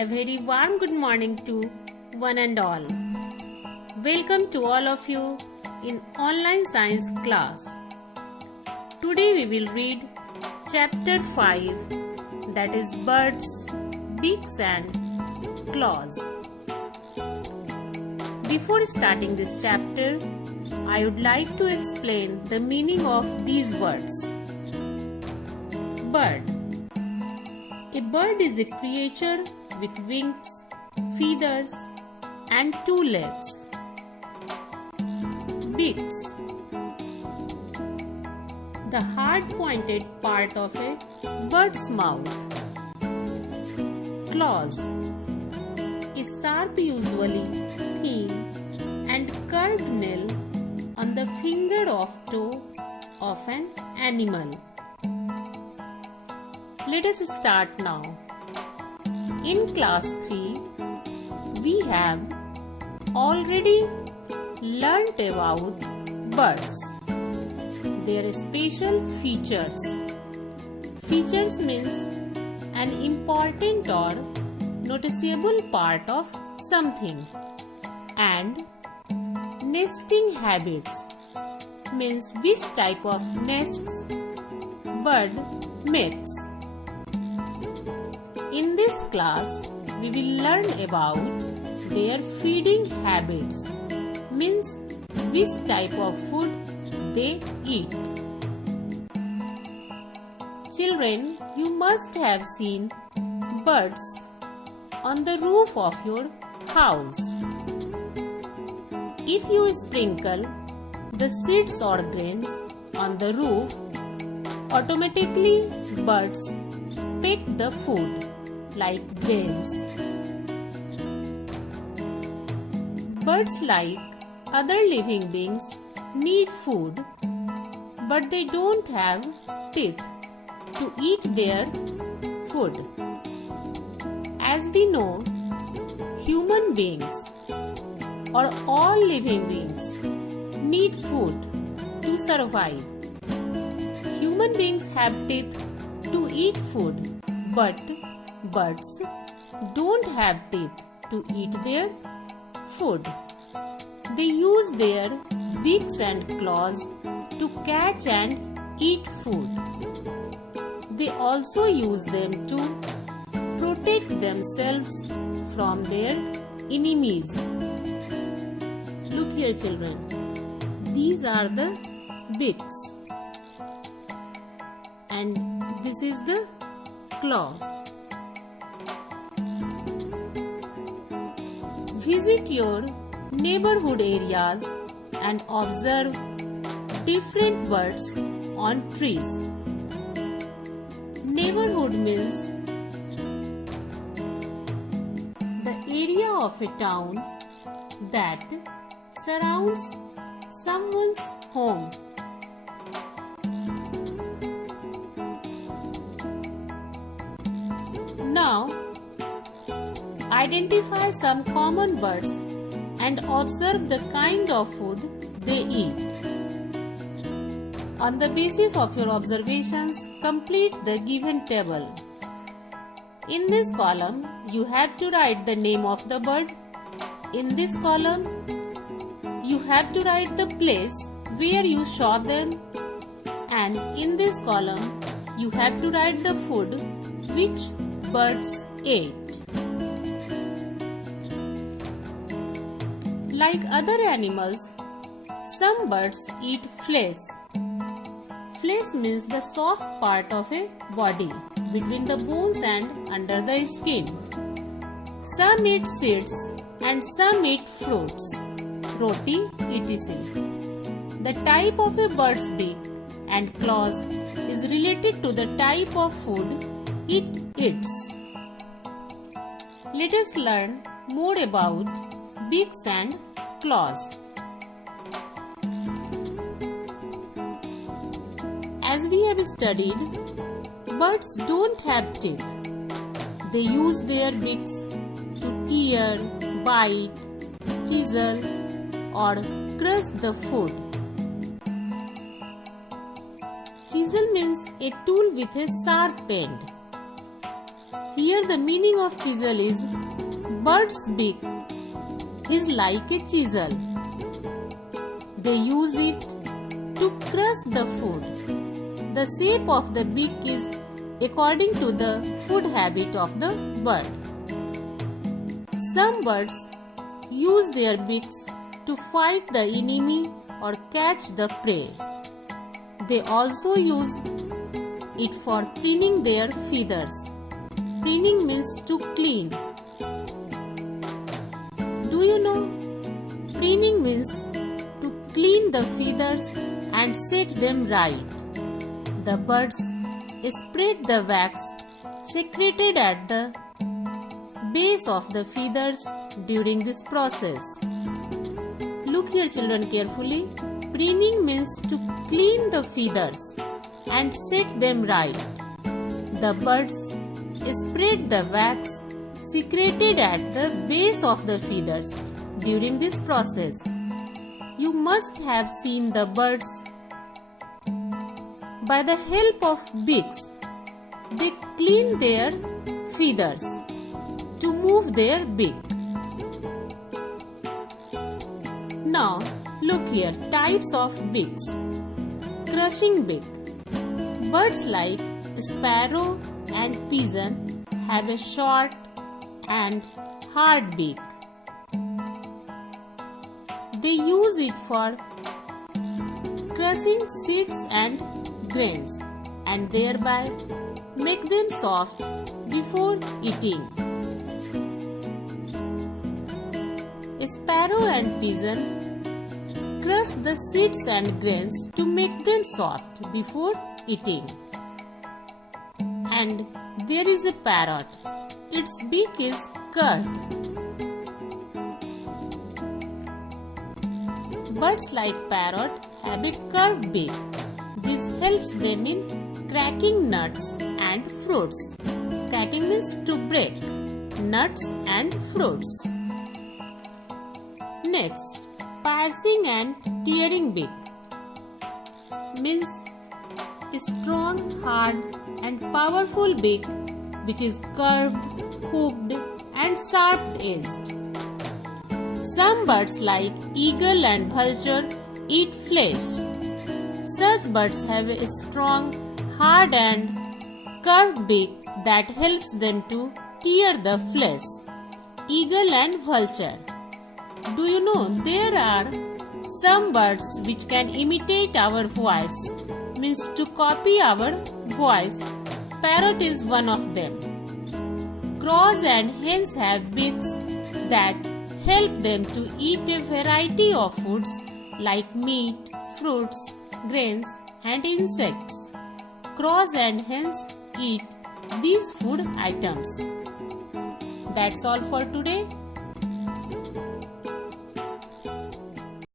A very warm good morning to one and all. Welcome to all of you in online science class. Today we will read chapter 5, that is birds, beaks and claws. Before starting this chapter, I would like to explain the meaning of these words. Bird. A bird is a creature with wings, feathers and two legs. Beaks. The hard-pointed part of a bird's mouth. Claws. A sharp, usually thin and curved nail on the finger of toe of an animal. Let us start now. In class 3, we have already learnt about birds. Their special features. Features means an important or noticeable part of something. And nesting habits means which type of nests bird makes. In this class, we will learn about their feeding habits, means which type of food they eat. Children, you must have seen birds on the roof of your house. If you sprinkle the seeds or grains on the roof, automatically birds pick the food like grains. Birds, like other living beings, need food, but they don't have teeth to eat their food. As we know, human beings or all living beings need food to survive. Human beings have teeth to eat food, but birds don't have teeth to eat their food. They use their beaks and claws to catch and eat food. They also use them to protect themselves from their enemies. Look here, children. These are the beaks and this is the claw. Visit your neighborhood areas and observe different birds on trees. Neighborhood means the area of a town that surrounds someone's home. Now, identify some common birds and observe the kind of food they eat. On the basis of your observations, complete the given table. In this column, you have to write the name of the bird. In this column, you have to write the place where you saw them. And in this column, you have to write the food which birds ate. Like other animals, some birds eat flesh. Flesh means the soft part of a body between the bones and under the skin. Some eat seeds and some eat fruits, roti, etc. The type of a bird's beak and claws is related to the type of food it eats. Let us learn more about beaks and claws. As we have studied, birds don't have teeth. They use their beaks to tear, bite, chisel or crush the food. Chisel means a tool with a sharp end. Here the meaning of chisel is bird's beak is like a chisel. They use it to crush the food. The shape of the beak is according to the food habit of the bird. Some birds use their beaks to fight the enemy or catch the prey. They also use it for preening their feathers. Preening means to clean. Do you know? Preening means to clean the feathers and set them right. The birds spread the wax secreted at the base of the feathers during this process. Look here, children, carefully. Preening means to clean the feathers and set them right. The birds spread the wax secreted at the base of the feathers during this process. You must have seen the birds. By the help of beaks, they clean their feathers to move their beak. Now, look here, types of beaks. Crushing beak. Birds like sparrow and pigeon have a short and hard beak. They use it for crushing seeds and grains and thereby make them soft before eating. Sparrow and pigeon crush the seeds and grains to make them soft before eating. And there is a parrot. Its beak is curved. Birds like parrot have a curved beak. This helps them in cracking nuts and fruits. Cracking means to break nuts and fruits. Next, piercing and tearing beak means strong, hard and powerful beak which is curved, hooked and sharp-edged. Some birds like eagle and vulture eat flesh. Such birds have a strong, hard and curved beak that helps them to tear the flesh. Eagle and vulture. Do you know there are some birds which can imitate our voice, means to copy our voice. Parrot is one of them. Crows and hens have beaks that help them to eat a variety of foods like meat, fruits, grains and insects. Crows and hens eat these food items. That's all for today.